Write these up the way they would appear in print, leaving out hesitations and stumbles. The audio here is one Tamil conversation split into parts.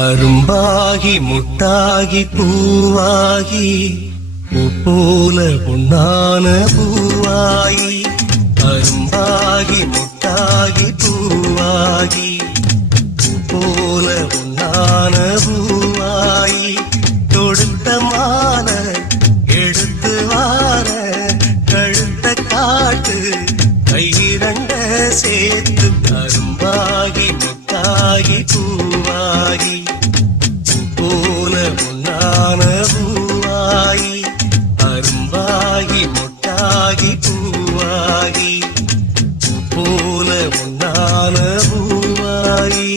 அரும்பாகி முட்டாகி பூவாகி போல பொன்னான பூவாயி அரும்பாகி முட்டாகி பூவாகி போல பொன்னான பூவாயி தொடுத்த மாலை எடுத்து வார கழுத்த காட்டு கையிரண்ட சேர்த்து அரும்பாகி முட்டாகி பூவாகி போல பொன்னான பூவாயி அரும்பாகி முட்டாகி பூவாகி போல பொன்னான பூவாயி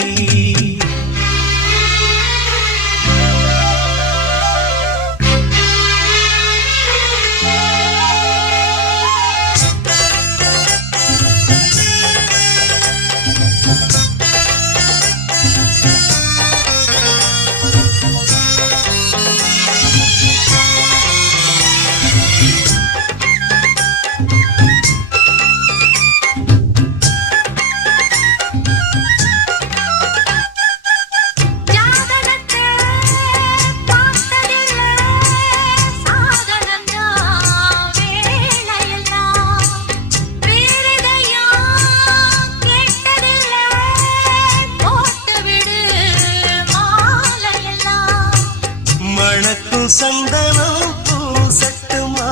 சந்தனம் பூசட்டுமா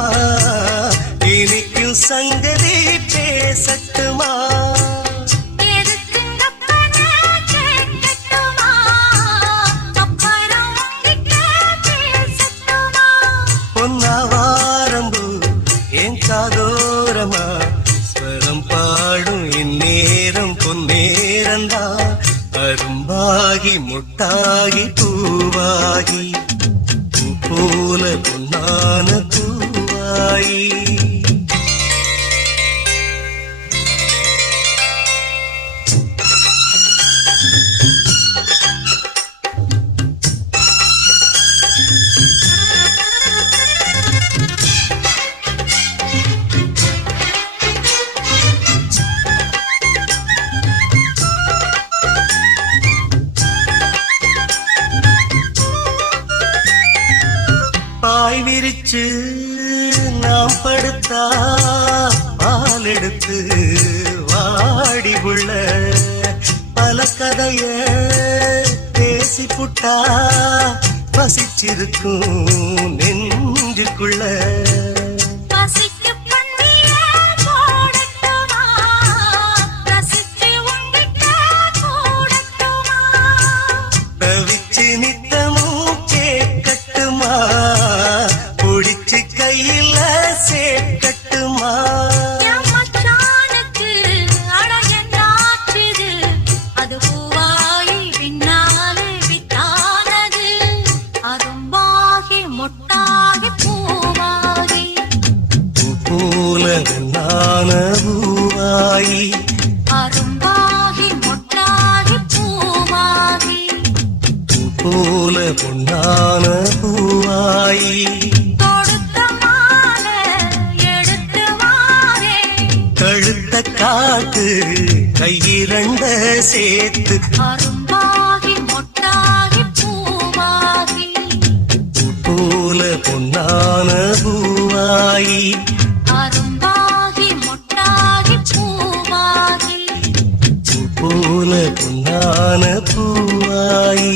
இனிக்கும் சங்கதி பேசட்டுமா பொன்னாவாரம்பு என் காதோரமா ஸ்வரம் பாடும் இந்நேரம் பொன்னேரந்தா அரும்பாகி முட்டாகி பூவாகி போல பொன்னான பூவாயி பாய் விரிச்சு நாம் படுத்தா பால் எடுத்து வாடி உள்ள பல கதைய பேசி புட்டா பசிச்சிருக்கும் நெஞ்சுக்குள்ள தவிச்சு நித்தமும் கேட்கட்டுமா பிடிச்சு கையில சேர்க்கட்டுமா அது பூவாயி பின்னாலே வித்தானது அரும்பாகி முட்டாகி பூவாகி போல நான பூவாயி அரும்பாகி முட்டாகி பூவாகி போல பொன்னான பூவாயி தொடுத்த மாலை எடுத்து வாரே கழுத்த காட்டு கையிரண்ட சேர்த்து அரும்பாகி முட்டாகி பூவாகி போல பொன்னான பூவாயி அரும்பாகி முட்டாகி பூவாகி போல பொன்னான பூவாயி